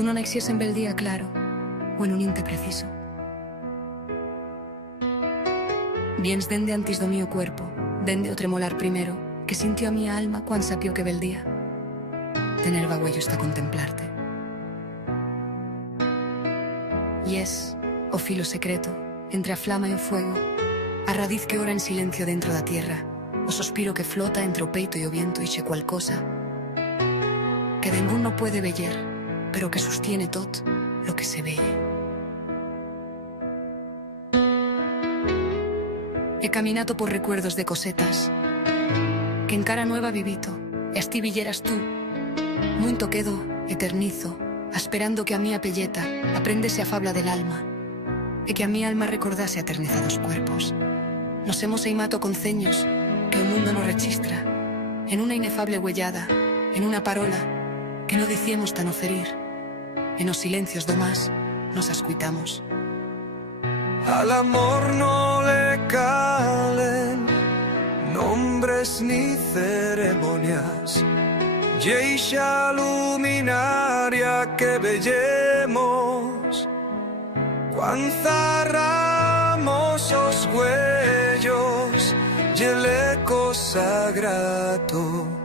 tu non exies en bel día claro o en un inte preciso. Viens dende antis do mío cuerpo, dende o tremolar primero, que sintió a mi alma cuan sapio que bel día. Tener bagüello está contemplarte. Y es o filo secreto, entre a flama e o fuego, a radiz que ora en silencio dentro da tierra, o sospiro que flota entre o peito e o viento ixe cual cosa, que dengún no puede veyer, pero que sostiene tot lo que se ve. He caminato por recuerdos de cosetas, que en cara nueva vivito, e as ti villeras tú, muito quedo, eternizo, esperando que a mía pelleta aprendese a fabla del alma, e que a mi alma recordase a terneza dos cuerpos. Nos hemos eimato con ceños que o mundo no rechistra, en una inefable huellada, en una parola que no diciemos tan oferir, en os silencios do más nos ascuitamos. Al amor no le calen nombres ni ceremonias, Yeisha luminaria que vellemos, cuan zarramos os huellos y el eco sagrado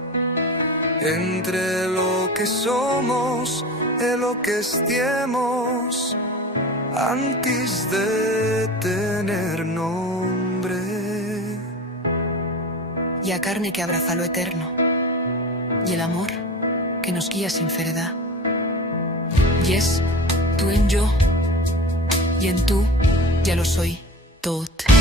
entre lo que somos y lo que estiemos antes de tener nombre. Y a carne que abraza lo eterno, y el amor que nos guía sin feredad. Y es tú en yo, y en tú ya lo soy tot.